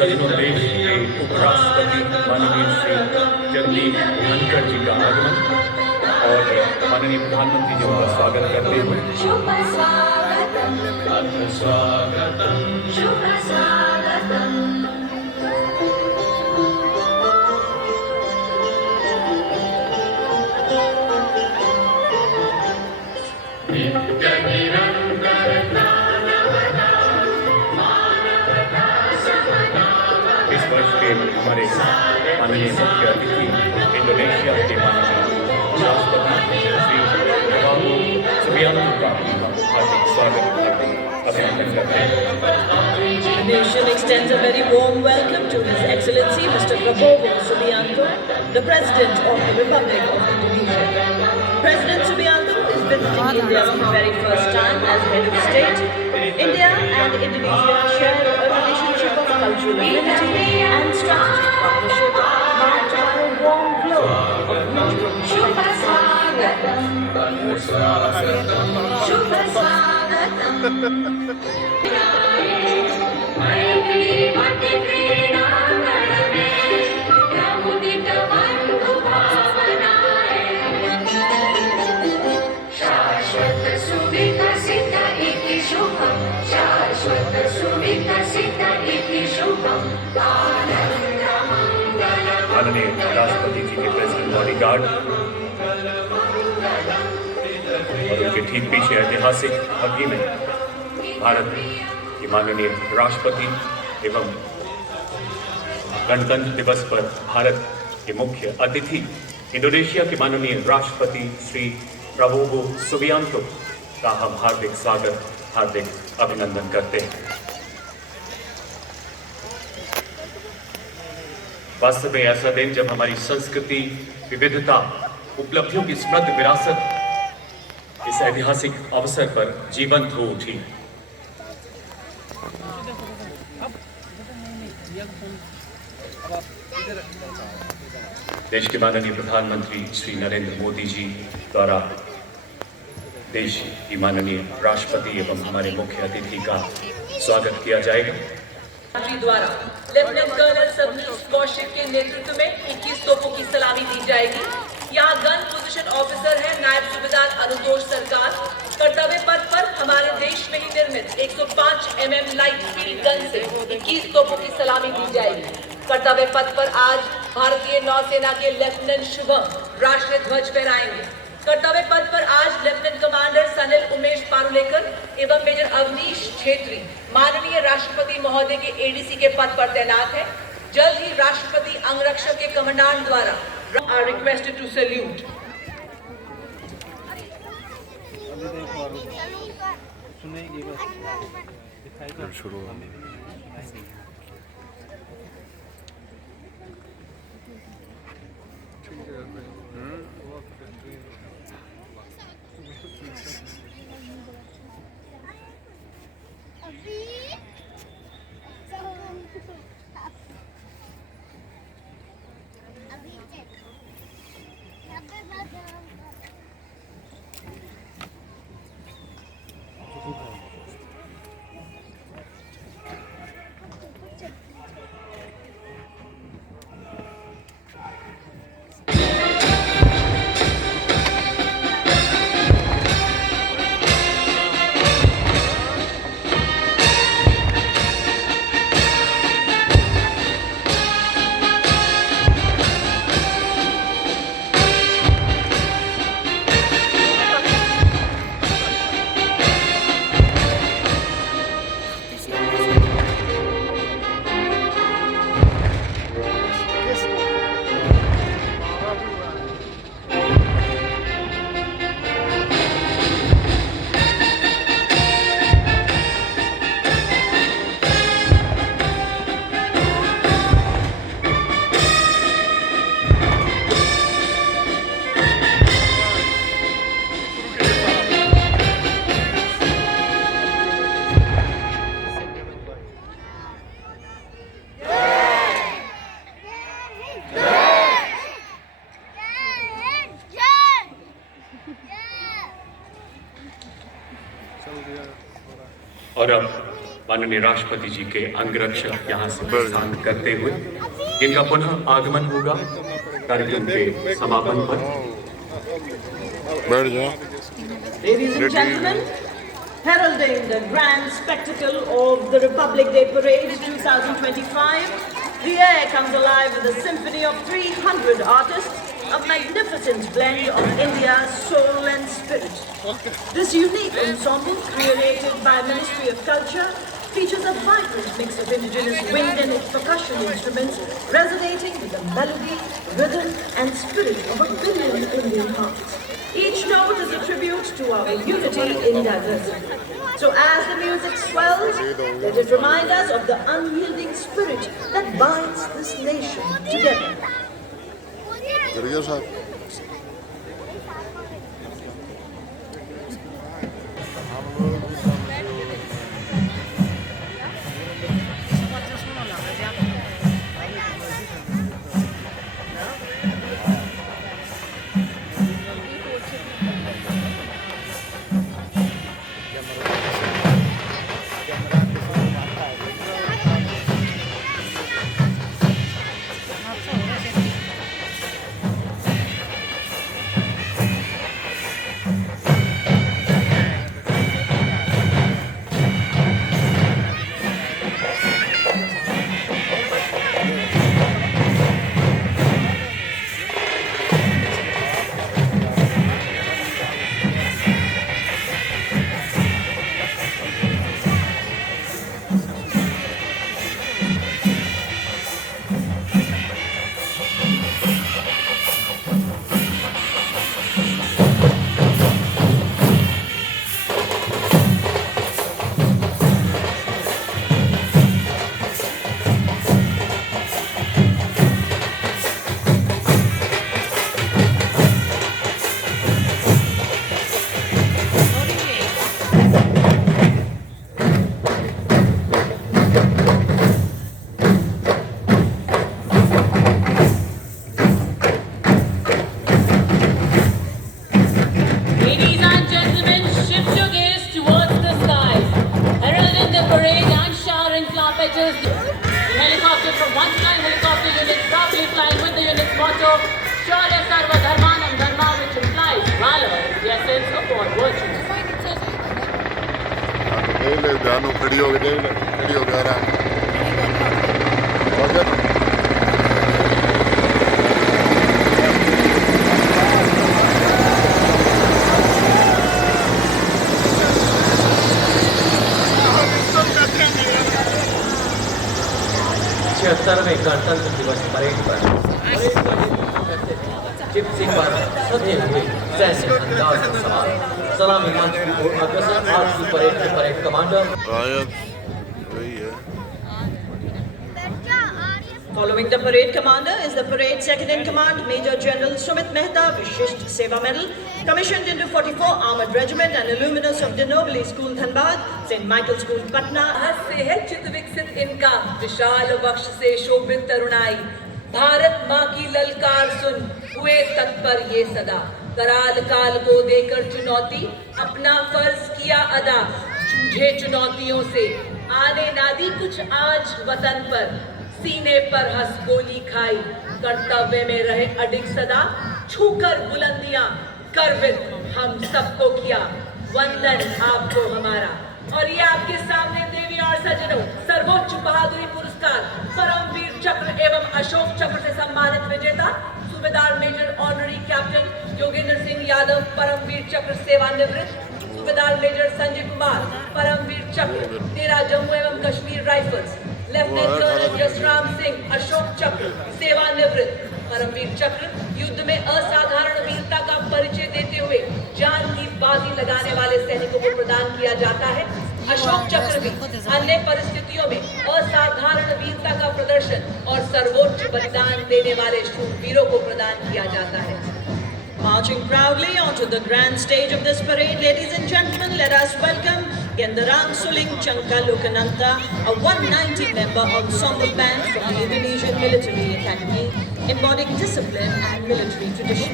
सज्जनों, देश के उपराष्ट्रपति माननीय श्री जगदीप धनखड़ जी का आगमन और माननीय प्रधानमंत्री जी का स्वागत करते हुए शुभ स्वागतम शुभ स्वागतम। इस वर्ष के हमारे माननीय मुख्य अतिथि इंडोनेशिया के माननीय राष्ट्रपति श्री प्रबोवो सुबियांतो का हार्दिक स्वागत अभिनंदन करते हैं। The nation extends a very warm welcome to His Excellency Mr. Prabowo Subianto, the President of the Republic of Indonesia. President Subianto is visiting India for the very first time as head of state. India and Indonesia share a relationship of cultural affinity and strategic partnership marked by a warm glow of mutual Shubh respect. स्वागतम शुभ स्वागतम। मैत्री मति क्रीडांगण में प्रमुदित बंधु भावनाएं, शाश्वत सुविकसित इति शुभम, शाश्वत सुविकसित इति शुभम। माननीय राष्ट्रपति जी के प्रेसिडेंट बॉडीगार्ड और उनके ठीक पीछे ऐतिहासिक हकी में भारत के माननीय राष्ट्रपति एवं गणतंत्र दिवस पर भारत के मुख्य अतिथि इंडोनेशिया के माननीय राष्ट्रपति श्री प्रबोवो सुबियांतो का हम हार्दिक स्वागत हार्दिक अभिनंदन करते हैं। वास्तव में ऐसा दिन जब हमारी संस्कृति, विविधता, उपलब्धियों की समृद्ध विरासत इस ऐतिहासिक अवसर पर जीवंत हो उठी। देश के माननीय प्रधानमंत्री श्री नरेंद्र मोदी जी द्वारा देश की माननीय राष्ट्रपति एवं हमारे मुख्य अतिथि का स्वागत किया जाएगा। जी द्वारा लेफ्टिनेंट कर्नल सबनीश कौशिक के नेतृत्व में 21 तोपों की सलामी दी जाएगी। यहाँ गन पोजीशन ऑफिसर है नायब सूबेदार अनुतोष सरकार। कर्तव्य पथ पर हमारे देश में ही निर्मित 105 mm लाइट फील्ड गन से 21 तोपों की सलामी दी जाएगी। कर्तव्य पथ पर आज भारतीय नौसेना के लेफ्टिनेंट शुभम राष्ट्रीय ध्वज फहराएंगे। कर्तव्य पथ पर आज लेफ्टिनेंट कमांडर सनिल उमेश पारुलेकर एवं मेजर अवनीश छेत्री माननीय राष्ट्रपति महोदय के एडीसी के पद पर तैनात है। जल्द ही राष्ट्रपति अंगरक्षक के कमांडेंट द्वारा are requested to salute. और अब माननीय राष्ट्रपति जी के अंगरक्षक यहाँ से प्रस्थान करते हुए इनका पुनः आगमन होगा कार्यक्रम के समापन पर। Ladies and gentlemen, heralding the grand spectacle of the Republic Day Parade 2025, the air comes alive with a symphony of 300 artists, a magnificent blend of India's soul and spirit. This unique ensemble, created by Ministry of Culture, features a vibrant mix of indigenous wind and percussion instruments, resonating with the melody, rhythm and spirit of a billion Indian hearts. Each note is a tribute to our unity in diversity. So as the music swells, let it remind us of the unyielding spirit that binds this nation together. Helicopter from 1-9 helicopter unit proudly flying with the unit's motto, Shaurya Sarva Dharmanam Dharma, which implies valor is the essence of all virtues. छिहत्तरवें गणतंत्र दिवस parade पर Gypsy पर सजे हुए सैन्य अंदाज में सवार सलामी मंच की ओर अग्रसर आज की परेड के parade commander. Following the parade commander is the parade second in command, Major General Sumit Mehta, Vishisht Seva Medal, commissioned into 44 Armored Regiment and alumnus of Denobli School, Dhanbad, St. Michael School, Patna. से है चित विकसित इनका विशाल वक्ष से शोभित तरुणाई, भारत माँ की ललकार सुन हुए तत्पर ये सदा, कराल काल को देकर चुनौती अपना फर्ज किया अदा, जूझे चुनौतियों से आने ना दी कुछ आज वतन पर, सीने पर हंस गोली खाई, कर्तव्य में रहे अडिग सदा, छूकर बुलंदियां गर्वित हम सबको किया, वंदन आपको हमारा। और ये आपके सामने देवी और सजनों सर्वोच्च बहादुरी पुरस्कार परमवीर चक्र एवं अशोक चक्र से सम्मानित विजेता subedar major honorary captain Yogendra Singh Yadav Param Vir Chakra सेवानिवृत्त, सूबेदार मेजर संजय कुमार परमवीर चक्र 13 जम्मू एवं Kashmir Rifles, lieutenant colonel Jasram Singh Ashok Chakra सेवानिवृत्त, परमवीर चक्र युद्ध में असाधारण वीरता का परिचय देते हुए जान की बाजी लगाने वाले सैनिकों को प्रदान किया जाता है। अशोक चक्र भी अन्य परिस्थितियों में असाधारण वीरता का प्रदर्शन और सर्वोच्च बलिदान देने वाले शूरवीरों को प्रदान किया जाता है। Marching proudly onto the grand stage of this parade, ladies and gentlemen, let us welcome Gendarang Suling Changka Lokananta, a 190-member ensemble band from the Indonesian Military Academy, embodying discipline and military tradition.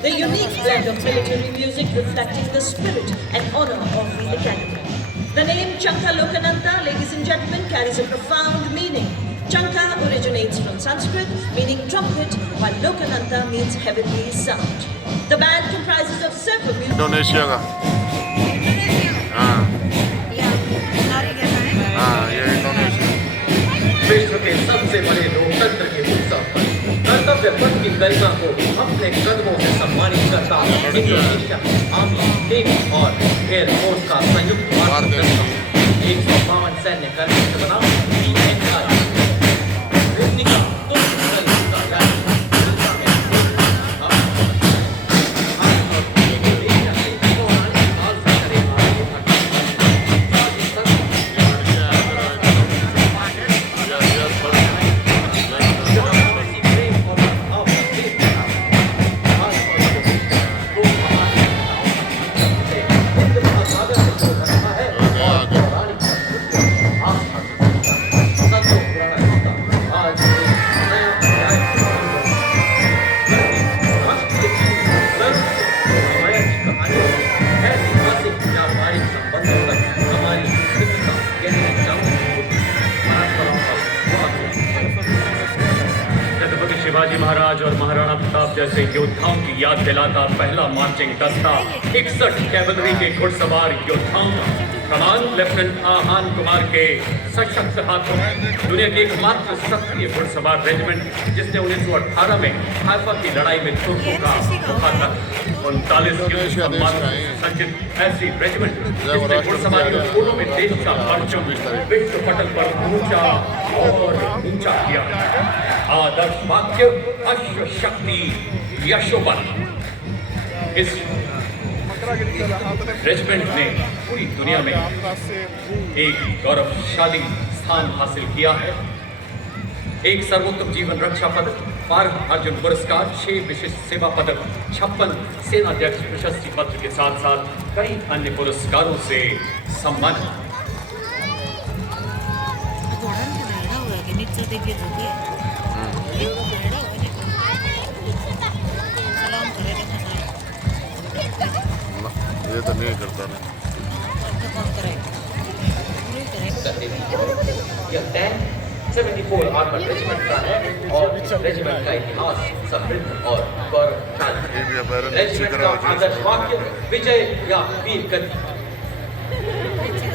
The unique blend of military music reflecting the spirit and honor of the Academy. The name Chanka Lokananta, ladies and gentlemen, carries a profound meaning. Chanka originates from Sanskrit, meaning trumpet, while Lokananta means heavenly sound. The band comprises of several music. Indonesia का हाँ हाँ ये Indonesia विश्व के सबसे बड़े लोकतंत्र के उत्सव पर कर्तव्य पथ की गरिमा को अपने कदमों से सम्मानित करता इंडोनेशिया आर्मी नेवी और एयरफोर्स का संयुक्त मार्गदर्शन 152 सैन्य कर्मी से बना PNI ऋतिका शिवाजी महाराज और महाराणा प्रताप जैसे योद्धाओं की याद दिलाता पहला मार्चिंग दस्ता 61 कैवलरी के घुड़सवार योद्धाओं का कमान लेफ्टिनेंट आहान कुमार के सशक्त हाथों दुनिया की एकमात्र सक्रिय घुड़सवार रेजिमेंट जिसने 1918 में हाइफा की लड़ाई में तुर्कों का मुकाबला 39 संचित ऐसी रेजिमेंट जिसने घुड़सवारी दोनों में देश का परचम विश्व पटल पर ऊंचा और ऊंचा किया। आदर्श वाक्य अश्व शक्ति यशोबल। इस रेजिमेंट ने पूरी दुनिया में एक गौरवशाली स्थान हासिल किया है। एक सर्वोत्तम जीवन रक्षा पदक, 12 अर्जुन पुरस्कार, 6 विशिष्ट सेवा पदक, 56 सेनाध्यक्ष प्रशस्ति पत्र के साथ साथ कई अन्य पुरस्कारों से सम्मानित। ये तो नहीं करता ना यह टैंक 74 आर्मर्ड रेजिमेंट का है और इस रेजिमेंट का इतिहास समृद्ध और गौरवशाली। रेजिमेंट का आदर्श वाक्य विजय या वीर गति।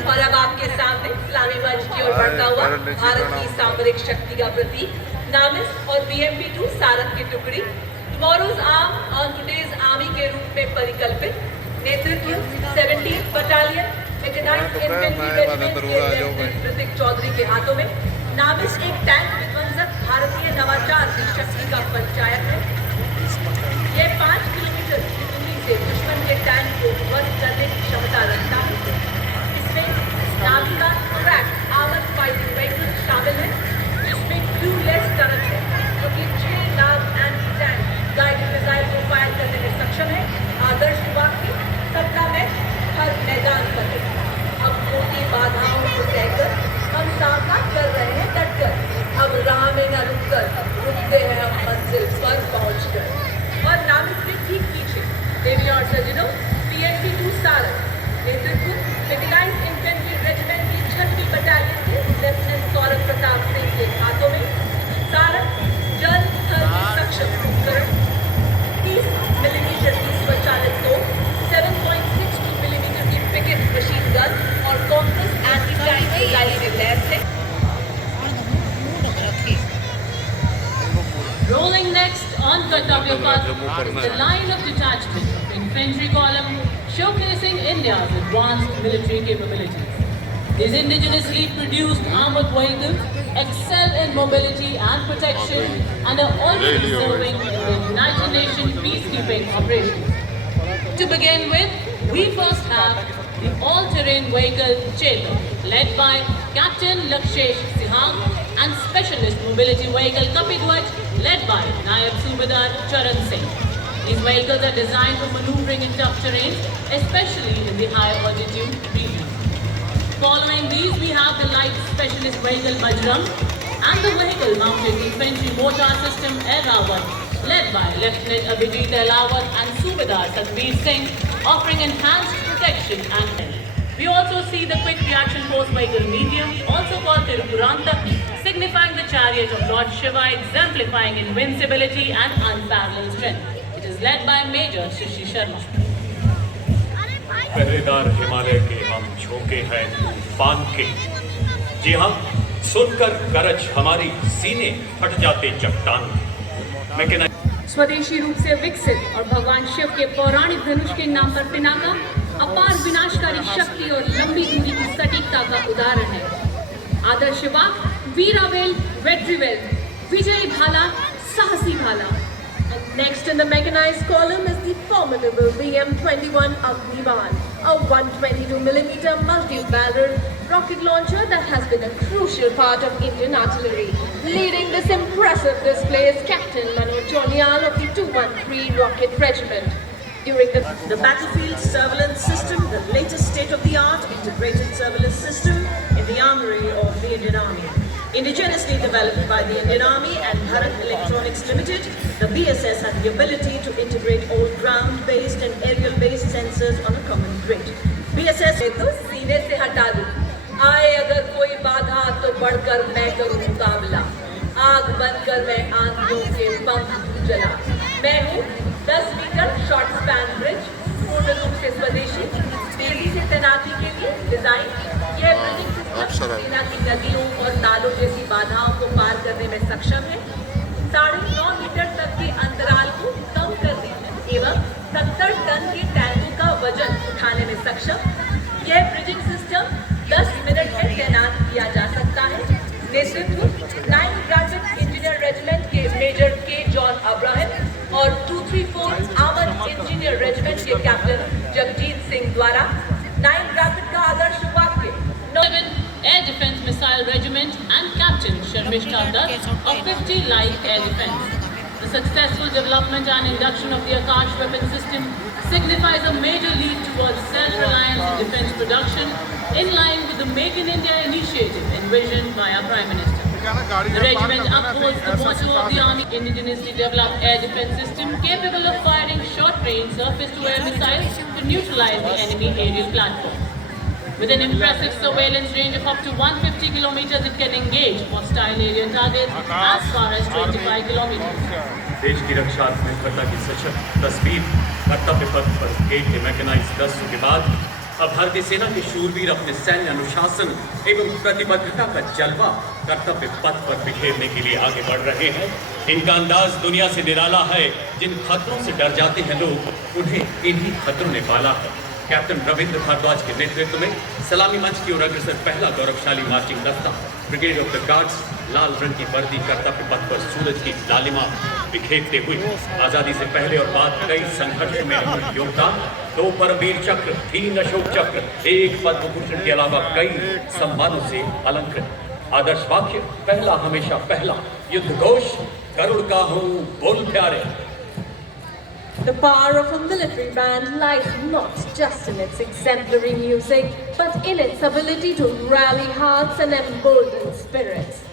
और अब आपके सामने इस्लामी मंच की ओर बढ़ता हुआ भारत की सामरिक शक्ति का प्रतीक नामिस और BMP-2 सारंग की टुकड़ी tomorrow's arm on today's army के रूप में परिकल्पित नेतृत्व 17th battalion mechanised infantry regiment के ऋतिक चौधरी के हाथों में नामिस एक टैंक विध्वंसक भारतीय नवाचार की शक्ति का पंचायत है। ये 5 किलोमीटर की दूरी से दुश्मन के टैंक को ध्वस्त करने की क्षमता रखता है। इसमें Navika crack armoured fighting vehicle शामिल है जिसमें क्रूलेस टनल है जो कि 6 नाव एंटी टैंक गाइडेड मिसाइल को फायर करने में सक्षम है। आदर्श वाक्य सत्ता में हर मैदान पर है। अब मोटी बाधाओं को सहकर हम सामना कर रहे हैं डटकर। अब राह में न रुककर रुकते हैं हम मंजिल पर पहुंचकर। और नामिस के ठीक पीछे देवी और सजनों PNP-2 सारंग नेतृत्व मैकेनाइज्ड इन्फेंट्री रेजिमेंट की 6वीं बटालियन के लेफ्टिनेंट सौरभ प्रताप सिंह के हाथों में सारंग जल थल सक्षम उपकरण 30 मिलीमीटर की स्वचालित तोप 7.62 मिलीमीटर की पिकेट मशीन गन और कॉम्प्रेस एंटी टैंक मिसाइल से लैस है। Rolling next on Kartavya Path is the line of detachment of infantry column showcasing India's advanced military capabilities. These indigenously produced armored vehicles excel in mobility and protection and are already serving in the United Nations peacekeeping operations. To begin with, we first have the all-terrain vehicle Chetak, led by Captain Lakshesh Sihang, and specialist mobility vehicle Kapidwaj, led by Nayab Subedar Charan Singh. These vehicles are designed for maneuvering in tough terrains, especially in the high altitude regions. Following these, we have the light specialist vehicle Bajrang and the vehicle-mounted infantry mortar system Airawat, led by Lieutenant Abhijit Ailawat and Subedar Satbir Singh, offering enhanced protection and help. We also see the quick reaction force vehicle medium, also called Tirupurantak, signifying the chariot of Lord Shiva, exemplifying invincibility and unparalleled strength. It is led by Major Shishi Sharma. पहरेदार हिमालय के हम झोंके हैं तूफान के। जी हाँ, सुनकर गरज हमारी सीने फट जाते चट्टान। मैं कहना स्वदेशी रूप से विकसित और भगवान शिव के पौराणिक धनुष के नाम पर पिनाका अपार विनाशकारी शक्ति और लंबी दूरी की सटीकता का उदाहरण है। आदर्श वाक वीरावेल वेट्रीवेल विजयी भाला साहसी भाला। Next in the mechanized column is the formidable BM-21 Agnivan, a 122mm multi-barrel rocket launcher that has been a crucial part of Indian artillery. Leading this impressive display is Captain Manoj Jonyal of the 213 Rocket Regiment. During The battlefield surveillance system, the latest state-of-the-art integrated surveillance system in the armory of the Indian Army. Indigenously developed by the Indian Army and Bharat Electronics Limited, the BSS had the ability to integrate all ground-based and aerial-based sensors on a common grid. BSS तो सीने से हटा दूं। आए अगर कोई बाधा तो बढ़कर मैं करूं मुकाबला। आग बनकर मैं आंधियों के पंख जला। मैं हूँ 10 मीटर शॉर्ट स्पैन ब्रिज, पूर्ण रूप से स्वदेशी, तेजी से तैनाती के लिए डिजाइन। यह ब्रिजिंग सिस्टम सेना की नदियों और तालों जैसी बाधाओं को पार करने में सक्षम है। 9.5 मीटर तक के अंतराल को कम करने एवं 70 टन के टैंकों का वजन उठाने में सक्षम। यह ब्रिजिंग सिस्टम 10 मिनट में तैनात किया जा सकता है। नेतृत्व 9 ग्राफिक इंजीनियर रेजिमेंट के मेजर के जॉन अब्राहम और 234 आर्मर्ड इंजीनियर रेजिमेंट के कैप्टन जगजीत सिंह द्वारा। 9 ग्राफिक का आदर्श वाक्य 7 Air Defense Missile Regiment and Captain Sharmishta Dutt of 50 Light Air Defense. The successful development and induction of the Akash weapon system signifies a major leap towards self-reliance in defense production, in line with the Make in India initiative envisioned by our Prime Minister. The regiment upholds the motto of the Army, indigenously developed air defense system capable of firing short-range surface-to-air missiles to neutralize the enemy aerial platform. With an impressive surveillance range of up to 150 kilometers, it can engage hostile area targets as far as 25 kilometers. देश की रक्षा आत्मनिर्भरता की सशक्त तस्वीर कर्तव्य पथ पर gate के मैकेनाइज्ड दस्तों के बाद अब भारतीय सेना के शूरवीर अपने सैन्य अनुशासन एवं प्रतिबद्धता का जलवा कर्तव्य पथ पर बिखेरने के लिए आगे बढ़ रहे हैं। इनका अंदाज दुनिया से निराला है। जिन खतरों से डर जाते हैं लोग, उन्हें इन्हीं खतरों ने पाला है। कैप्टन रविंद्र भारद्वाज के नेतृत्व में सलामी मंच की ओर अग्रसर पहला गौरवशाली मार्चिंग दस्ता ब्रिगेड ऑफ द गार्ड्स लाल रंग की वर्दी कर्तव्य पथ पर सूरज की लालिमा बिखेरते हुए आजादी से पहले और बाद कई संघर्षों में अपना योगदान, 2 परमवीर चक्र, 3 अशोक चक्र, 1 पद्म भूषण के अलावा कई सम्मानों से अलंकृत। आदर्श वाक्य पहला हमेशा पहला, युद्ध घोष गरुड़ का हूँ बोल प्यारे। The power of a military band lies not just in its exemplary music, but in its ability to rally hearts and embolden spirits.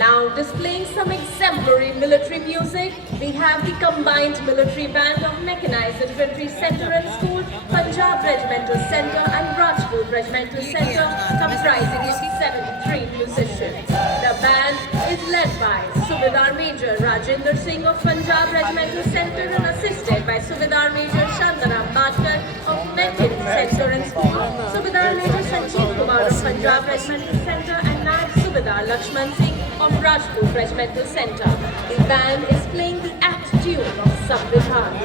Now displaying some exemplary military music, we have the combined military band of Mechanized Infantry Centre and School, Punjab Regimental Centre and Rajput Regimental Centre, comprising of 73 musicians. The band is led by Subedar Major Rajinder Singh of Punjab Regimental Centre and assisted by Subedar Major Shantaram Bhatkar of Mechan Centre and School, Subedar Major Sanjeev Kumar of Punjab Regimental Centre and Naib Subedar Lakshman Singh of Rajput Regimental Centre. The band is playing the apt tune of Samvidhan.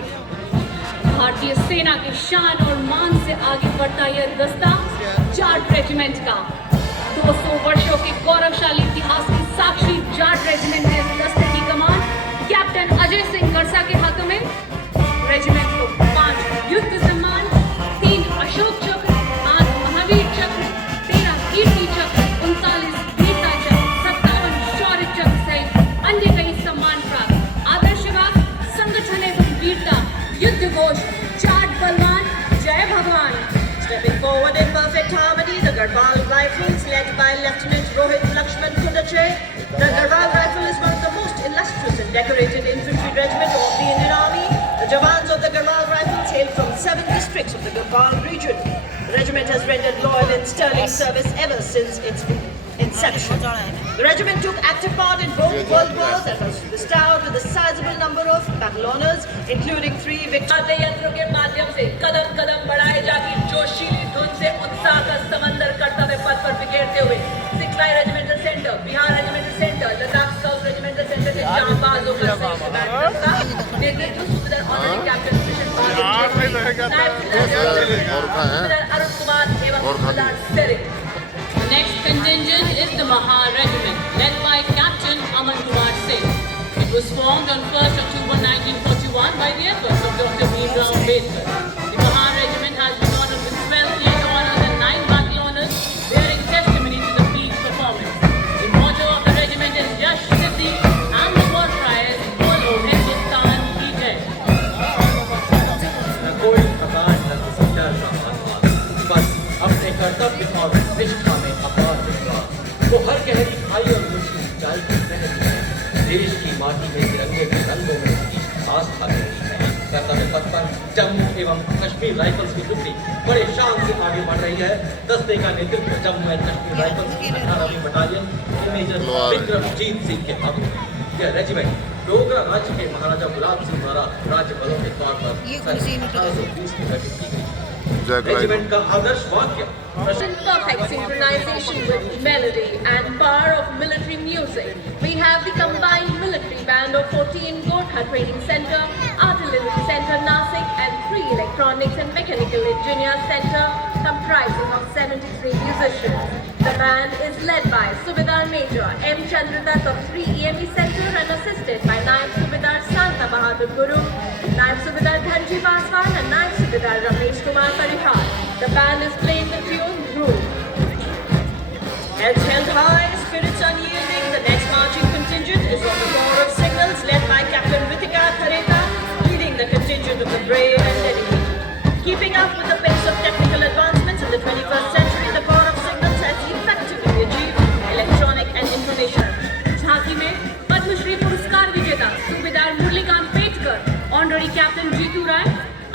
भारतीय सेना की शान और मान से आगे बढ़ता यह दस्ता जाट रेजिमेंट का 200 वर्षों के गौरवशाली इतिहास की साक्षी जाट रेजिमेंट के दस्ते की कमान कैप्टन अजय सिंह गरसा के हाथों में। रेजिमेंट को 5 युद्ध सम्मान, 3 अशोक चक्र, 8 महावीर चक्र, 13 कीर्ति चक्र, 39 वीरता चक्र, 57 शौर्य चक्र सहित अन्य कई सम्मान प्राप्त। आदर्श वाक संगठन एवं वीरता, युद्ध घोष जाट बलवान जय भगवान। Stepping forward in perfect harmony, the Garhwal Rifles, led by Lieutenant Rohit Lakshman Kundache. The Garhwal Rifle is one of the most illustrious and decorated infantry regiment of the Indian Army. The Jawans of the Garhwal Rifles hail from 7 districts of the Garhwal region. The regiment has rendered loyal and sterling service ever since its inception. The regiment took active part in both World Wars and was bestowed with a sizable number of battle honors, including 3 victories. वाद्य यंत्रों के माध्यम से कदम कदम बढ़ाए जाकर जोशीली धुन से उत्साह का समंदर कर्तव्य पथ पर बिखेरते हुए सिखलाई regimental centre, Bihar regimental centre, Ladakh south regimental centre के जांबाजों का संयुक्त बैंड का नेतृत्व सूबेदार ऑनरी कैप्टन कृष्ण सूबेदार अरुण कुमार एवं सूबेदार ceric. The next contingent is the Maha Regiment, led by Captain Aman Kumar Singh. It was formed on 1st October 1941 by the efforts of Dr. Bhimrao Ambedkar. The Maha Regiment has been honored with 12 field honors and 9 battle honors, bearing testimony to the peak performance. The motto of the regiment is Yash Siddhi, and the war cry is Bolo Hindustan Ki Jai. न कोई थकान न किसी डर का आसमान, बस अपने कर्तव्य और निष्ठा में अपार विश्वास. वो हर गहरी खाई और ऊंची ऊंचाई की रहती है. देश की माटी में तिरंगे के रंगों में उसकी आस्था रहती है. कर्तव्य पथ पर जम्मू एवं कश्मीर राइफल्स की टुकड़ी बड़े शान से आगे बढ़ रही है. दस्ते का नेतृत्व जम्मू एंड कश्मीर राइफल्स की 18वीं बटालियन के मेजर विक्रमजीत सिंह के हाथ में. यह रेजिमेंट डोगरा राज्य के महाराजा गुलाब सिंह द्वारा राज्य बलों के तौर पर सन 1820 में गठित की गई. रेजिमेंट का आदर्श वाक्य In perfect synchronization with melody and power of military music, we have the combined military band of 14 Gorkha Training Center, Artillery Center Nasik and 3 Electronics and Mechanical Engineers Center comprising of 73 musicians. The band is led by Subedar Major M. Chandradat of 3 EME Center and assisted by Naib Subedar Santa Bahadur Guru, Naib Subedar Dhanji Paswan and Naib Subedar Ramesh Kumar Parihar. The band is playing the tune Groove. Heads held high, spirits unyielding, the next marching contingent is of the Corps of Signals led by Captain Ritika Thareta, leading the contingent of the brave and dedicated. Keeping up with the pace of technical advancements in the 21st century, the Corps of Signals has effectively achieved electronic and information. झांकी में पद्मश्री पुरस्कार विजेता subedar Murlikant Petkar, honorary captain Jitu Rai,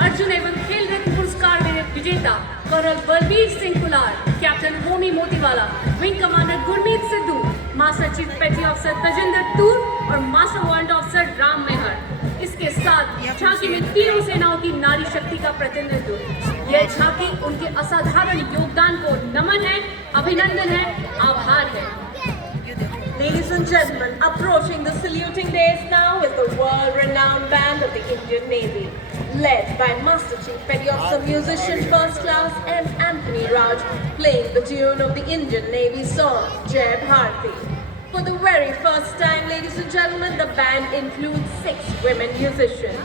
Arjuna एवं खेल रत्न पुरस्कार विजेता colonel Balbir Singh Kular, captain Homi Motiwala, wing commander Gurmeet Sidhu, master chief petty officer Tajinder Toor और master warrant officer Ram Mehar. इसके साथ झांकी में तीनों सेनाओं की नारी शक्ति का प्रतिनिधित्व. यह झांकी उनके असाधारण योगदान को नमन है, अभिनंदन है, आभार है. Ladies and gentlemen, approaching the saluting days now is the world-renowned band of the Indian Navy, led by Master Chief Petty Officer Musician First Class M. Anthony Raj, playing the tune of the Indian Navy song Jai Bharati. For the very first time, ladies and gentlemen, the band includes 6 women musicians.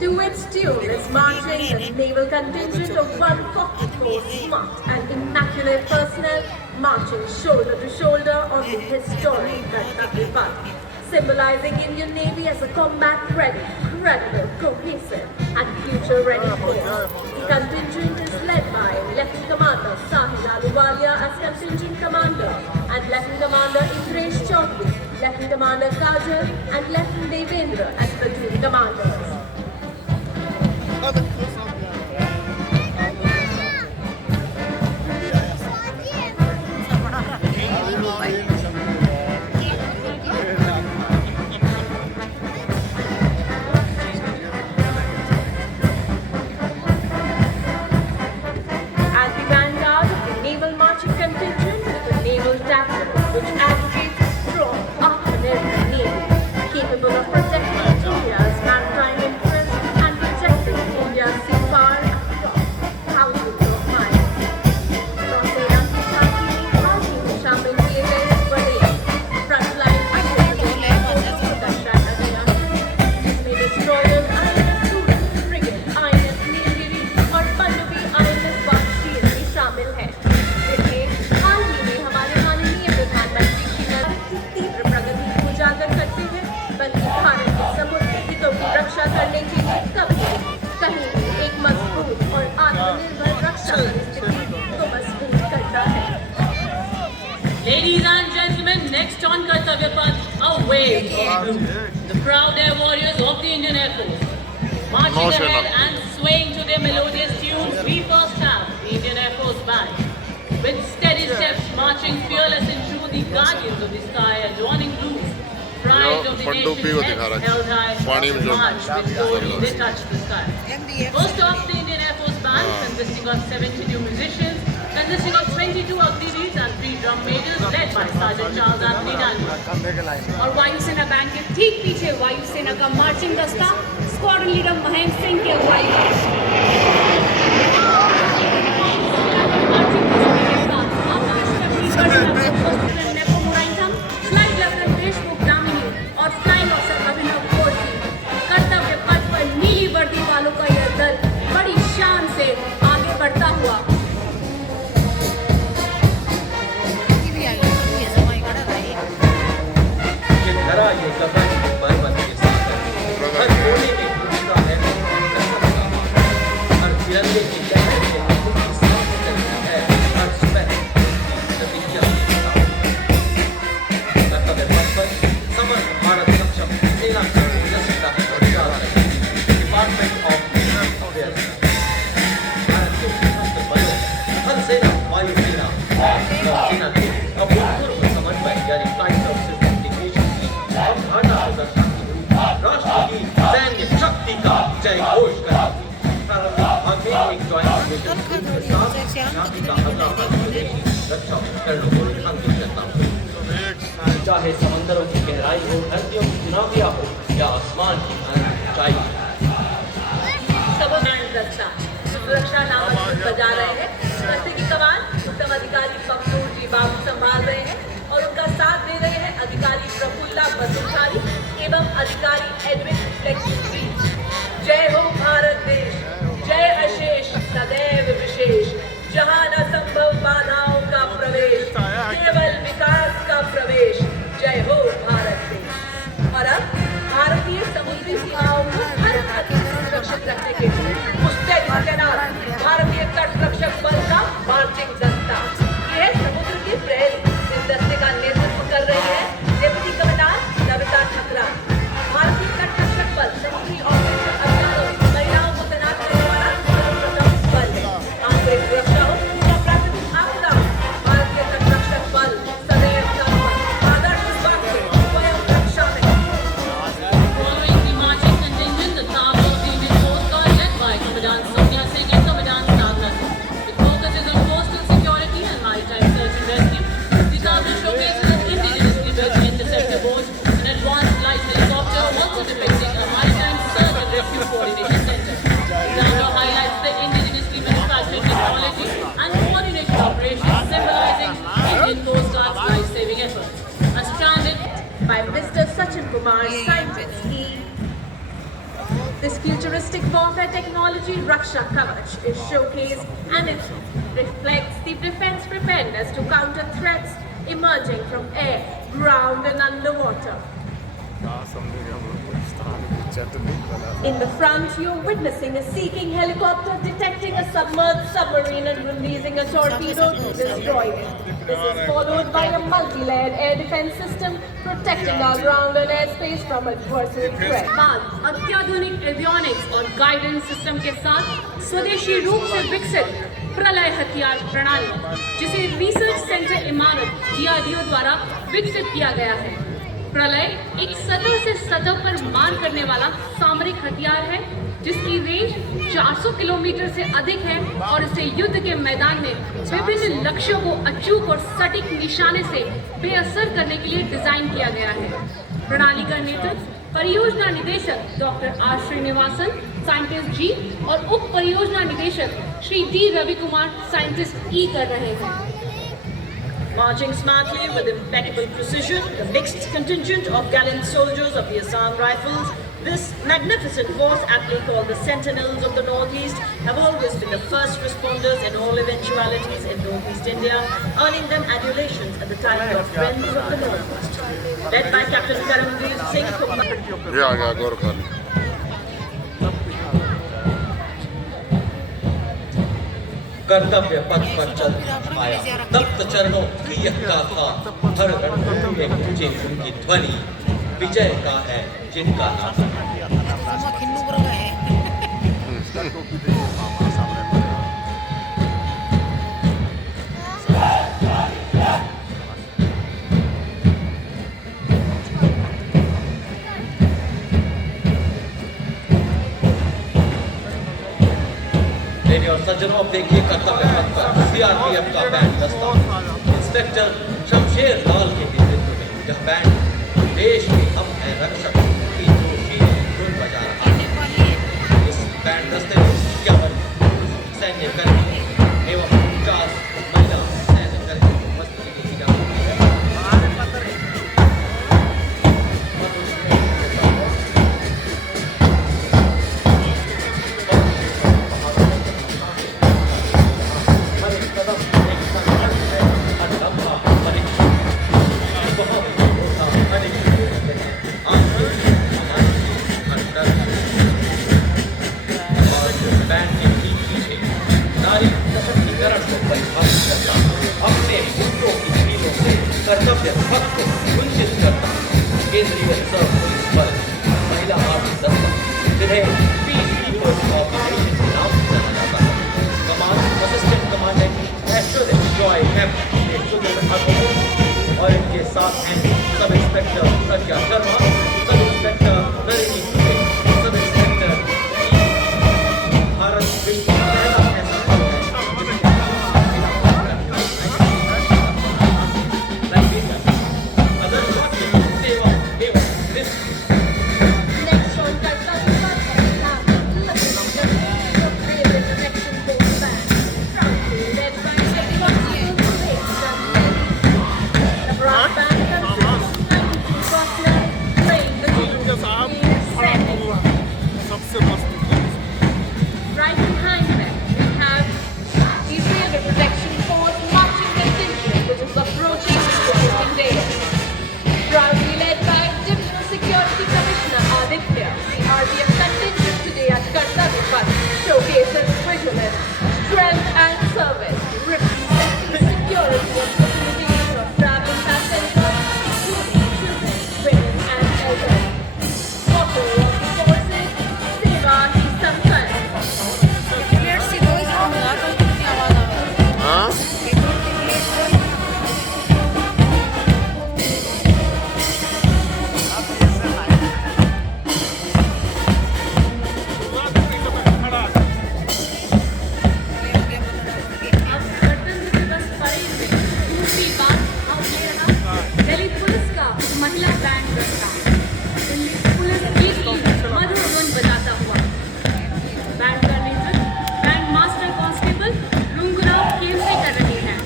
To its tune is marching the naval contingent of 144 smart and immaculate personnel marching shoulder to shoulder on the historic Kartavya Path, symbolizing Indian Navy as a combat-ready, credible, cohesive and future-ready force. The contingent is led by Lieutenant Commander Sahil Aluwalia as contingent commander and Lieutenant Commander Indresh Chaudhary, Lieutenant Commander Kajal and Lieutenant Devendra as platoon commanders. Ladies and gentlemen, next on Kartavya Path, a wave of blue. The proud air warriors of the Indian Air Force. Marching No, ahead Shena. and swaying to their melodious tunes, we first have the Indian Air Force Band. With steady steps, marching fearless and true, the guardians of the sky, adorning blues. Pride of the पनडुब्बी nation को दिखा रहा है। held high, पानी में जो- march with glory, they touch the sky. First off, the Indian Air Force Band, consisting of 72 musicians, consisting of 22 auxiliaries and 3 drum majors, led by Sergeant Charles Anthony Daniel. और वायुसेना band के ठीक पीछे वायुसेना का मार्चिंग दस्ता squadron leader Mahendra Singh की अगुवाई में। मार्चिंग दस्ते के साथ आकाश पटरी पर नेपो मोराइंथम, फ्लाइट लेफ्टिनेंट देशमुख दामिनी और फ्लाइंग ऑफिसर अभिनव कोर्सी। कर्तव्य पथ पर नीली वर्दी वालों का यह दल बड़ी शान से आगे बढ़ता हुआ ये धरा ये कफन पर्वत के साथ है। हर कोने में गूंजता है कसम का। हर तिरंगे की लहर से अमूल की सांस चलती है। हर सुबह की प्रतिज्ञा की किताब। कर्तव्य पथ पर समर्थ भारत सक्षम सेना का ओजस्वी हथियार है। Department of defence affairs Bharat के सशस्त्र बलों थल सेना, वायु सेना और सेना के अभूतपूर्व समन्वय यानी फ्लाइट ऑफिसर्स इंटीग्रेशन की अवधारणा को दर्शाती हुई राष्ट्र की सैन्य शक्ति का जय घोष कराती प्रारंभिक भाग में एक ज्वाइंट डिवीजन के साथ झांकी का अगला भाग स्वदेशी रक्षा उपकरणों को रेखांकित करता हूँ। चाहे समंदरों की गहराई हो, धरतियों की चुनौतियां हो या आसमान की ऊंचाई। सब बैंड दस्ता सुरक्षा नामक धुन बजा रहे हैं। दस्ते की कमान उत्तम अधिकारी पखनूर जी बाबू संभाल रहे हैं और उनका साथ दे रहे हैं अधिकारी प्रफुल्ला बंदूकधारी एवं अधिकारी एडविन फ्लेक्सी। जय हो भारत देश, जय अशेष सदैव विशेष, जहां न संभव बाधाओं का प्रवेश, केवल विकास का प्रवेश। जय हो भारत देश। और अब भारतीय समुद्री सीमाओं को हर हाथी से सुरक्षित रखने के लिए मुस्तैद तैनात भारतीय तट रक्षक बल का मार्चिंग दस्ता। यह समुद्र की प्रहरी। इस दस्ते का नेतृत्व कर रही है डेप्यूटी कमांडेंट नविता ठकरा। भारतीय तट रक्षक बल समुद्री ऑपरेशन अभियानों में महिलाओं को तैनात करने वाला सर्वप्रथम बल है। आंतरिक सुरक्षा हो या प्राकृतिक आपदा हो, भारतीय तट रक्षक बल सदैव तत्पर, आदर्श स्वास्थ्य स्वयं रक्षा में। Following the marching contingent, the Tower of the Indian Coast Guard led by Commandant Soumya Singh and Commandant Nagar. It focuses on coastal security and maritime search and rescue. The Tower showcases an indigenously built interceptor boat, an advanced light helicopter, also depicting a maritime search and rescue coordination center. The Tower highlights the indigenously manufactured technology and coordinated operations, symbolizing Indian Coast Guard's life-saving efforts. A stranded by Mr. Sachin Kumar, scientist. This futuristic warfare technology, Raksha Kavach, is showcased and it reflects the defense preparedness to counter threats emerging from air, ground and underwater. In the front, you're witnessing a seeking helicopter detecting a submerged submarine and releasing a torpedo to destroy it. This is followed by a multi-layered air defense system protecting our ground and airspace from adversary threats. बाद अत्याधुनिक avionics और guidance system के साथ स्वदेशी रूप से विकसित प्रलय हथियार प्रणाली, जिसे रिसर्च सेंटर इमारत DRDO द्वारा विकसित किया गया है। प्रलय एक सतह से सतह पर मार करने वाला सामरिक हथियार है, जिसकी रेंज 400 किलोमीटर से अधिक है और इसे युद्ध के मैदान में विभिन्न लक्ष्यों को अचूक और सटीक निशाने से बेअसर करने के लिए डिजाइन किया गया है। प्रणाली का नेतृत्व परियोजना निदेशक डॉक्टर आर श्रीनिवासन, साइंटिस्ट जी, और उप परियोजना निदेशक श्री डी रवि कुमार, साइंटिस्ट ई, कर रहे हैं। Marching smartly with impeccable precision, the mixed contingent of gallant soldiers of the Assam Rifles, this magnificent force, aptly called the Sentinels of the Northeast, have always been the first responders in all eventualities in Northeast India, earning them adulations at the title of Friends of the Northeast. Led by Captain Karamveer Singh Kumar. ये आ गया गोरखा। कर्तव्य पथ पर चल आया तप्त चरणों की यह गाथा, हर रणभूमि में गूंजे उनकी ध्वनि, विजय का है जिनका नाम। लेडी और सज्जनों, अब देखिए कर्तव्य पथ पर सीआरपीएफ का बैंड दस्ता इंस्पेक्टर शमशेर लाल के नेतृत्व में यह बैंड देश के हम हैं रक्षक की जोशी धुन बजा रहा है। इस बैंड दस्ते में 51 सैन्य कर्मी एवं 50 महिला सैन्य कर्मी को मजबूती दी जा रही है। कर्तव्य पथ को सुनिश्चित करता केंद्रीय रिजर्व पुलिस बल महिला आर्मी दस्ता जिन्हें peace keepers of the nation के नाम से जाना जाता है। Command assistant commandant Aishwarya Joy M ने सुदृढ़ अनुभव और इनके साथ हैं सब इंस्पेक्टर प्रज्ञा Sharma, sub inspector Nalini Dubey, sub inspector Bharat विश्व का पहला ऐसा बल है Next on कर्तव्य पथ railway protection force band, proudly led by Heavy Constable The brass band consists of 92 butlers playing the tune Right behind them we have the railway protection force marching contingent which is approaching the open day. Proudly led by Divisional Security Commissioner Aditya, the RPF contingent today at Kartavya Path showcases vigilance, strength and service, representing security and facilities of traveling passengers, including children, women and elderly. Motto of the forces, Seva Hi Sankalp. हाँ अब गणतंत्र दिवस parade में दूसरी बार अब ये रहा Delhi police का महिला बैंड दस्ता दिल्ली पुलिस गीत की मधुर धुन बजाता हुआ। बैंड का नेतृत्व बैंड मास्टर कांस्टेबल रुंगराव केवसे कर रहे हैं।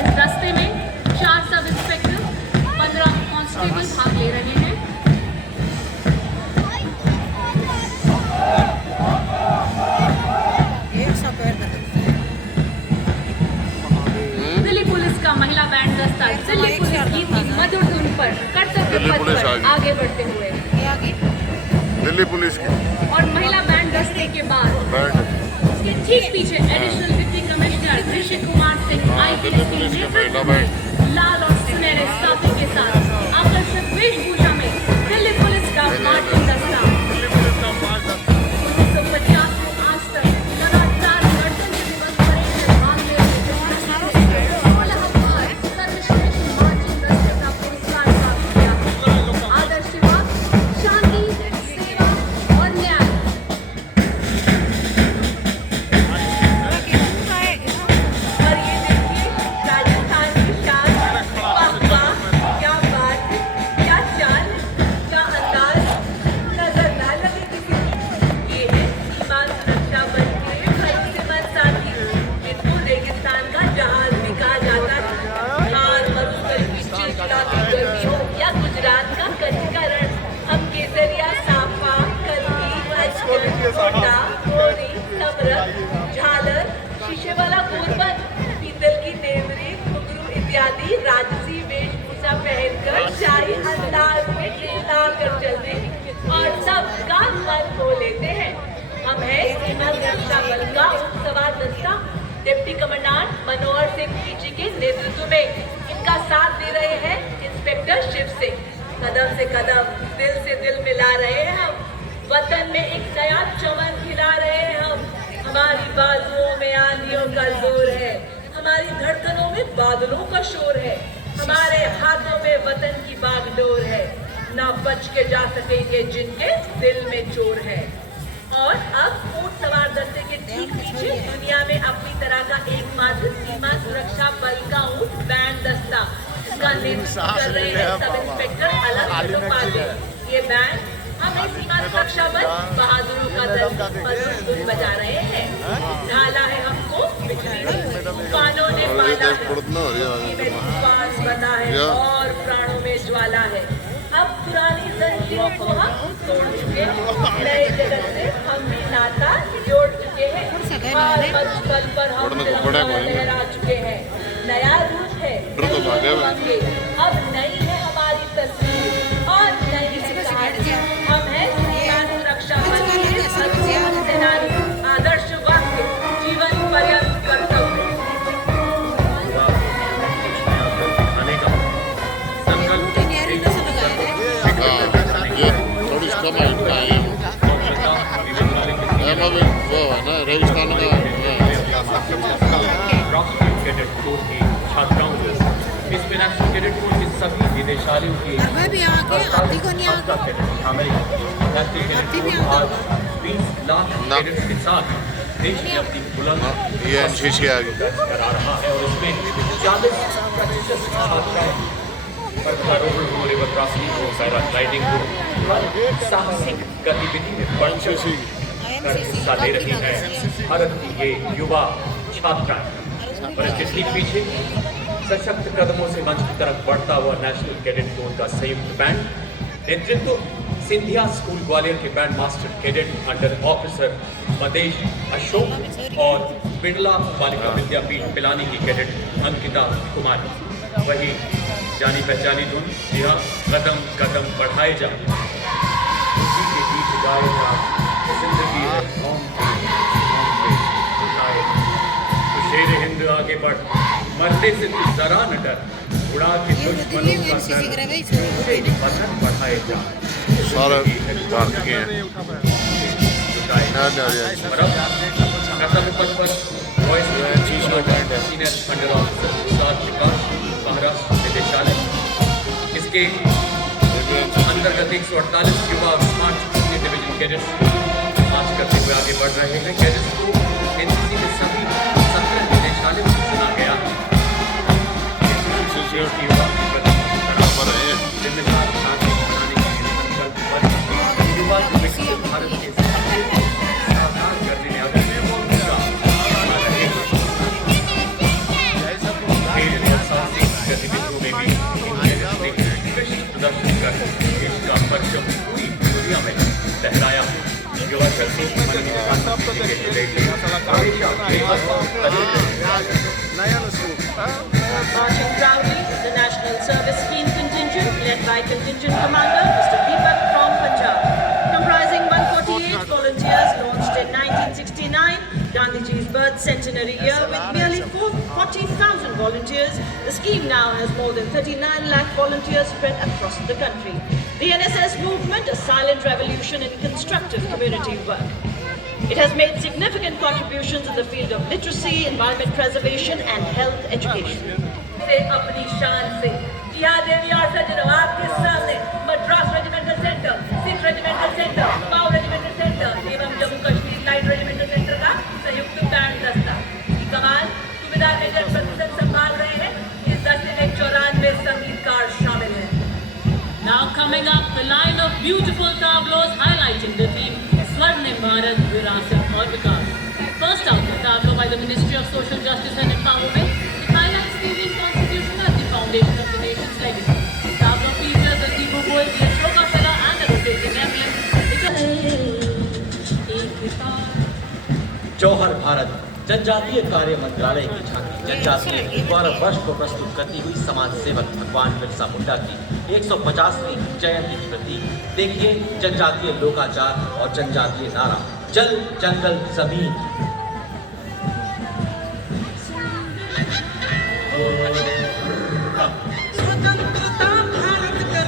इस दस्ते में 4 सब इंस्पेक्टर 15 कांस्टेबल भाग ले रहे हैं। दिल्ली पुलिस का महिला बैंड दस्ता दिल्ली पुलिस गीत की मधुर धुन पर कर्तव्य दिल्ली पथ पुलिस पर आगे बढ़ते हुए दिल्ली पुलिस की और महिला बैंड दस्ते के बाद बैंड उसके ठीक पीछे additional deputy commissioner Rishi Kumar Singh IPS के पुलिस की महिला नेतृत्व बैंड में लाल और सुनहरे साफे के साथ आकर्षक वेशभूषा में दिल्ली पुलिस का मार्चिंग दस्ता 1950 से आज तक लगातार गणतंत्र दिवस परेड में भाग ले रहे 16 बार सर्वश्रेष्ठ मार्चिंग दस्ते का पुरस्कार प्राप्त किया। आदर्श सेवा, शांति, सेवा और न्याय। और ये देखिए राजस्थान की शान, वाह वाह, क्या बात, क्या चाल, क्या अंदाज, नजर ना लगे किसी की। ये है सीमा सुरक्षा बल के भरोसेमंद साथी, जिनको रेगिस्तान का जहाज भी कहा जाता है। हाल मरुस्थल की चिलचिलाती गर्मी हो या गुजरात का कच्चा रण, हम केसरिया, साफा, कलगी, अजगर, कोटा, कोरी, समरक, झालर, शीशे वाला कोरबन, पीतल की नेवरी, घुंघरू इत्यादि राजसी वेशभूषा पहनकर शाही अंदाज में चिल्ला कर चलते हैं और सबका मन खो लेते हैं। हम हैं सीमा सुरक्षा बल का सवार दस्ता deputy commandant Manohar Singh PG के नेतृत्व में। इनका साथ दे रहे हैं इंस्पेक्टर शिव सिंह। कदम से कदम, दिल से दिल मिला रहे हैं हम। वतन में एक नया चमन खिला रहे हैं हम। हमारी बाजुओं में आंधियों का जोर है, हमारी धड़कनों में बादलों का शोर है, हमारे हाथों में वतन की बागडोर है। ना बच के जा सकेंगे जिनके दिल में चोर है। और अब ऊंट सवार दस्ते के ठीक पीछे दुनिया में अपनी तरह का एकमात्र सीमा सुरक्षा बल का ऊंट बैंड दस्ता, जिसका नेतृत्व कर रहे हैं सब इंस्पेक्टर अलग पाटे। ये बैंड हमें सीमा सुरक्षा बल बहादुरों का दल मजबूत बजा रहे हैं। ढाला है हमको बिजली ने, तूफानों ने पाला है, तूफान बना है और प्राणों में ज्वाला है। अब पुरानी जंजीरों को हम तोड़ चुके हैं, नए जगत से हम भी नाता जोड़ चुके हैं। हर मंच पल पर हम लहरा चुके हैं। नया रूप है, अब नई है हमारी तस्वीर और नई है कहानी। हम हैं सीमा सुरक्षा बल के अद्भुत सेनानी, आदर्श वाक्य जीवन पर्यंत कर्तव्य। थोड़ी कम वो है ना रेगिस्तान का कैडेट कोर की छात्राओं को इसमें नेशनल कैडेट कोर के सभी विदेशालयों की शामिल आज 20 लाख कैडेट्स के साथ देश की अपनी बुलंद ये एनसीसी आ गई करा रहा है और इसमें 40% छात्राएं पर्वतारोहण हो, रिवर क्रॉसिंग हो, पैराग्लाइडिंग हो, हर साहसिक गतिविधि में बढ़ कर हिस्सा ले रही है भारत की ये युवा छात्राएं। और इसके ठीक पीछे सशक्त कदमों से मंच की तरफ बढ़ता हुआ नेशनल कैडेट कोर का संयुक्त बैंड, नेतृत्व सिंधिया स्कूल ग्वालियर के band master cadet under officer Madesh Ashok और बिरला बालिका विद्यापीठ पिलानी की कैडेट अंकिता कुमारी। वही जानी पहचानी धुन, जी हाँ, कदम कदम बढ़ाए जा, उसी के बीच गाए जा, जिंदगी है कौन उठाए। तो शेर हिंद आगे बढ़, मरने से तू जरा न डर, उड़ा के दुश्मनों का सर, तुझे वतन बढ़ाए जा। सारा भारत के हैं और अब कर्तव्य पथ पर वॉइस सीनियर अंडर ऑफिसर सात विकास महाराष्ट्र निदेशालय, इसके अंतर्गत 148 युवा स्मार्ट डिवीजन कैडेट्स मार्च करते हुए आगे बढ़ रहे हैं। कैडेट्स को एनसीसी के सभी 17 निदेशालयों से चुना गया। जिम्मेदार नागरिक बनाने के संकल्प पर युवा विकसित भारत के साकार करने में अग्रणी भूमिका निभा रहे हैं। खेल और साहसिक गतिविधियों में भी इन कैडेट्स ने उत्कृष्ट प्रदर्शन कर देश का परचम पूरी दुनिया में लहराया। युवा शक्ति Marching proudly is the National Service Scheme contingent led by Contingent Commander Mr. Deepak from Punjab. Comprising 148 volunteers launched in 1969, Gandhiji's birth centenary year, with nearly 40,000 volunteers, the scheme now has more than 39 lakh volunteers spread across the country. The NSS movement, a silent revolution in constructive community work. It has made significant contributions in the field of literacy, environment preservation and health education. से अपनी शान से जिया देवी और सज्जनों आपके सामने Madras regimental centre, Sikh regimental centre, पाव regimental centre एवं Jammu Kashmir light regimental centre का संयुक्त बैंड दस्ता। कमान सूबेदार मेजर प्रतिशत संभाल रहे हैं। इस दस्ते में 94 संगीतकार शामिल हैं। Now coming up, the line of beautiful tableaus highlighting the theme Swarnim Bharat Virasat aur Vikas. First up, the tableau by the Ministry of Social Justice and Empowerment. It highlights the Indian Constitution as the foundation of the nation's legacy. The tableau features the Tibu Bull, the Ashoka Pillar and the rotating emblem. जौहर भारत जनजातीय कार्य मंत्रालय की झांकी जनजातीय 12 वर्ष को प्रस्तुत करती हुई समाज सेवक भगवान बिरसा मुंडा की 150वीं जयंती की प्रतीक। देखिए जनजातीय लोकाचार और जनजातीय नारा, जल जंगल जमीन। स्वतंत्रता भारत का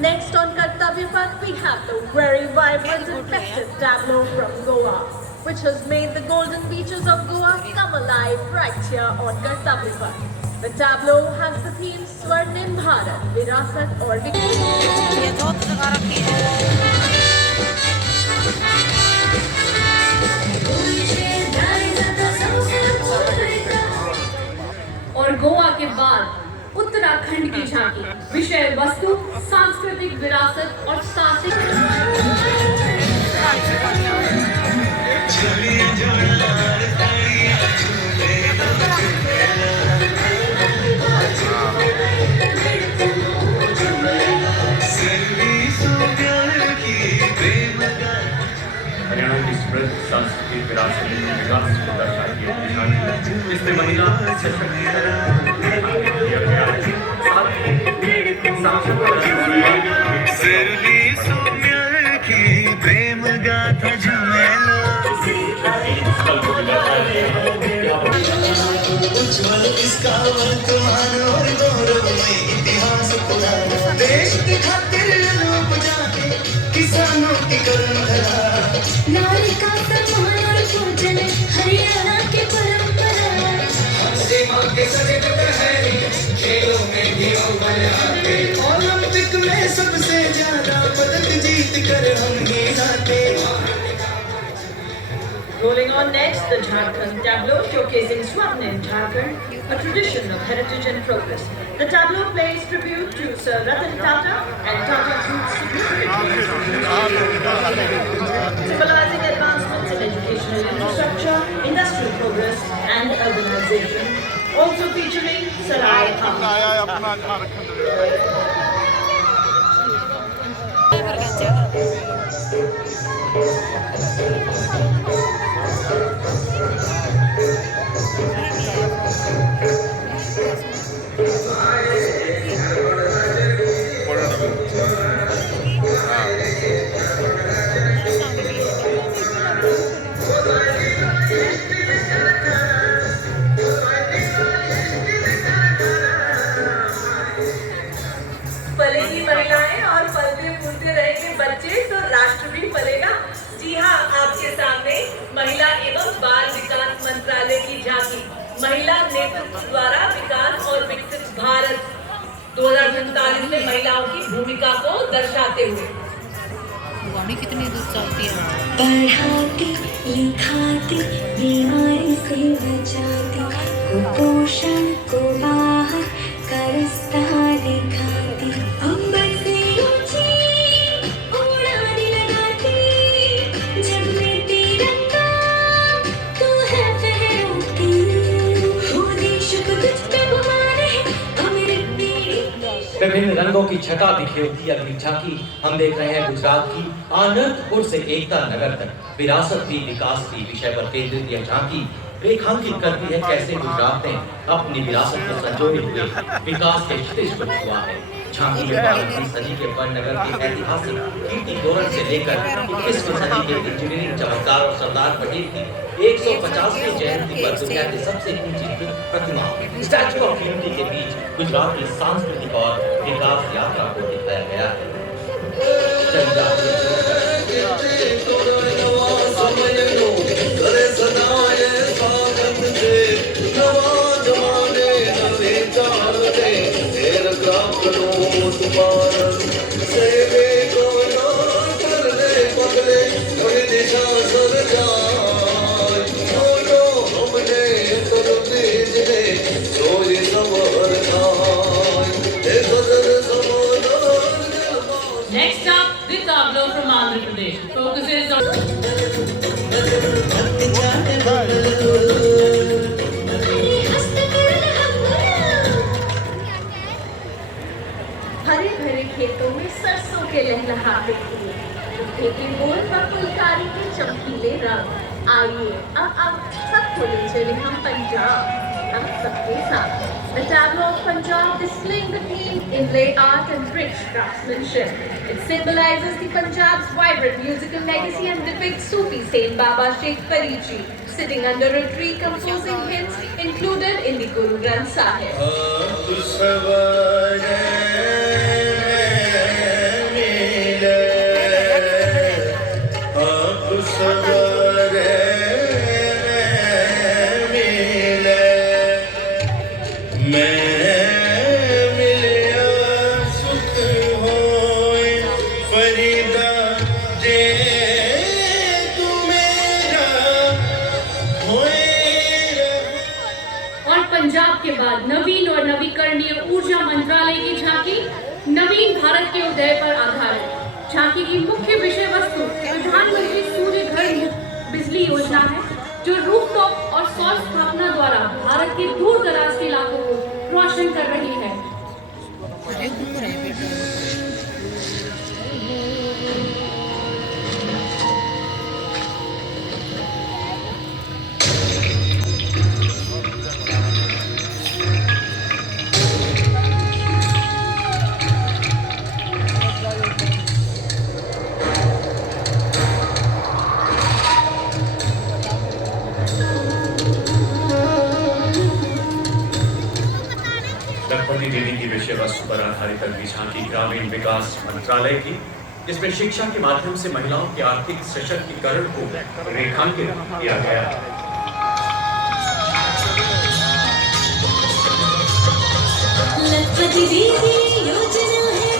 Next on Kartavya Path, we have the very vibrant and festive tableau from Goa, which has made the golden beaches of Goa come alive right here on Kartavya Path. The tableau has the theme Swarnim Bharat, Virasat or और गोवा के बाद उत्तराखंड की झांकी, विषय वस्तु सांस्कृतिक विरासत और साहसिक हरियाणा की समृद्ध सांस्कृतिक विरासत में विकास को दर्शाती है। इसमें महिला सशक्तिकरण किया गया है। साथ ही उज्ज्वल इसका वर्तमान और गौरवमय इतिहास पुराना देश की खातिर रूप जाके किसानों की कर्म धरा नारी का सम्मान और पूजन हरियाणा की परंपरा सीमा के सजे है खेलों में भी अव्वल आते ओलंपिक में सबसे ज्यादा पदक जीत कर हम ही लाते। Rolling on next, the Jharkhand tableau showcasing Swarnim Jharkhand, a tradition of heritage and progress. The tableau pays tribute to Sir Ratan Tata and Tata Group's significant symbolizing advancements in educational infrastructure, industrial progress and urbanization. Also featuring Sarai Khan. फलेगी महिलाएं और फलते फूलते रहेंगे बच्चे तो राष्ट्र भी फलेगा। जी हाँ, आपके सामने महिला एवं बाल विकास मंत्रालय की झांकी महिला नेतृत्व द्वारा विकास और विकसित भारत 2047 में महिलाओं की भूमिका को दर्शाते हुए। कितनी दूर चलती है? पढ़ाती लिखाती बीमारी से बचाती कुपोषण को बाहर का रास्ता दिखाती अंबर से ऊंची उड़ाने लगाती जब में तिरंगा तू है फहराती हो देश को तुझ पे गुमान है अमृत पीढ़ी। विभिन्न रंगों की छटा बिखेरती अगली झांकी हम देख रहे हैं गुजरात की आनंदपुर से एकता नगर तक विरासत की विकास की विषय पर केंद्रित यह झांकी रेखांकित करती है कैसे गुजरात ने अपनी विरासत को संजोए हुए विकास के क्षितिज को छुआ है। झांकी में 12वीं सदी के बड़नगर के ऐतिहासिक कीर्ति तोरण से लेकर 21वीं सदी के इंजीनियरिंग चमत्कार और सरदार पटेल की 150वीं जयंती पर दुनिया की सबसे ऊंची प्रतिमा स्टैचू ऑफ यूनिटी के बीच गुजरात की सांस्कृतिक और विकास यात्रा को दिखाया गया है। Next up, the tableau from Andhra Pradesh focuses on हरे भरे खेतों में सरसों के लहलहाते फूल, की बोल पर फुलकारी के चमकीले रंग। आइए अब सब खोले चले हम पंजाब, हम सबके साथ। The tableau of Punjab displaying the theme inlay art and rich craftsmanship. It symbolizes the Punjab's vibrant musical legacy and depicts Sufi saint Baba Sheikh Farichi sitting under a tree composing hits included in the Guru Granth Sahib. Punjab के बाद नवीन और नवीकरणीय ऊर्जा मंत्रालय की झांकी नवीन भारत के उदय पर आधारित। झांकी की मुख्य विषय वस्तु प्रधानमंत्री सूर्य घर मुफ्त बिजली योजना है, जो रूफटॉप और सौर स्थापना द्वारा भारत के दूर दराज के इलाकों को रोशन कर रही है। लखपति दीदी की विषय वस्तु पर आधारित अगली झांकी ग्रामीण विकास मंत्रालय की, जिसमें शिक्षा के माध्यम से महिलाओं के आर्थिक सशक्तिकरण को रेखांकित किया गया। लखपति दीदी योजना है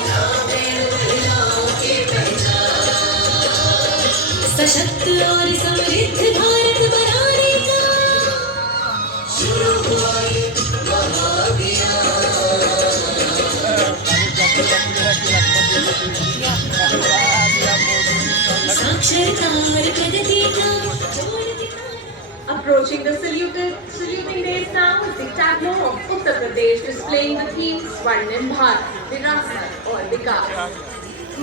महिलाओं की पहचान, सशक्त और समृद्ध भारत बनाने का शुरू हुआ महाअभियान। साक्षरता और प्रगति का Approaching the saluting day now is the tableau of Uttar Pradesh displaying the themes Swarnim Bharat, Virasat और विकास।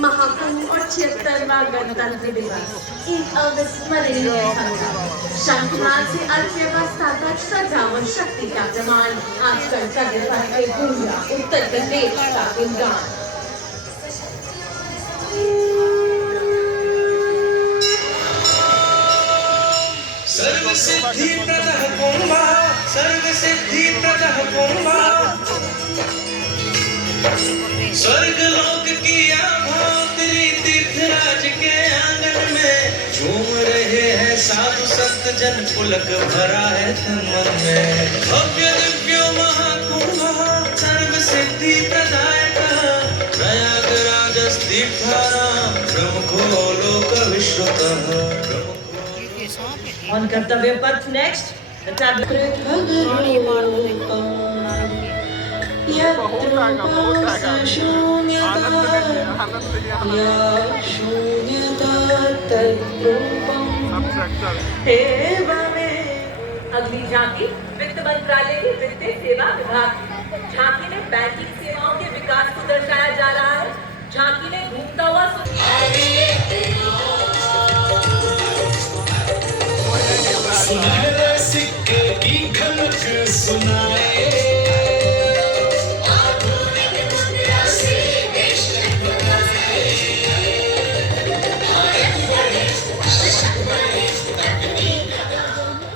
महाकुंभ और 76वां गणतंत्र दिवस एक अविस्मरणीय संग्राम, शंखनाद से अर्थव्यवस्था तक श्रद्धा और शक्ति का प्रमाण। आजकल करने पर एक गूंजा उत्तर प्रदेश का गुणगान। सर्व सिद्धि प्रदः कुंभा, सर्व सिद्धि प्रदः कुंभा, स्वर्ग लोक की आभा तेरी तीर्थराज के आंगन में झूम रहे हैं साधु संत जन, पुलक भरा है तन मन में। भव्य दिव्य महाकुंभ सर्व सिद्धि प्रदायक, प्रयागराज तीर्थाराम प्रमुखो लोक विश्रुतः। On Kartavya Path next, the tableau. अगली झांकी वित्त मंत्रालय की वित्तीय सेवा विभाग। झांकी में बैंकिंग सेवाओं के विकास को दर्शाया जा रहा है। झांकी ने घूमता हुआ सिक्के की खनक सुनाए,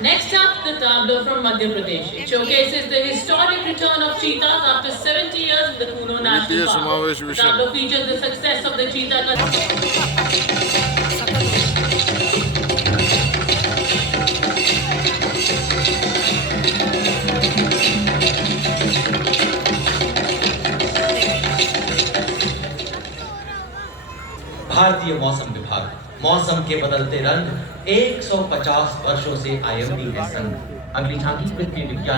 Next up, the tableau from Madhya Pradesh. It showcases the historic return of cheetahs after 70 years in the Kuno National Park. The tableau features the success of the cheetah. भारतीय मौसम विभाग मौसम के बदलते रंग 150 वर्षों से IMD है संग। अगली झांकी पृथ्वी विज्ञान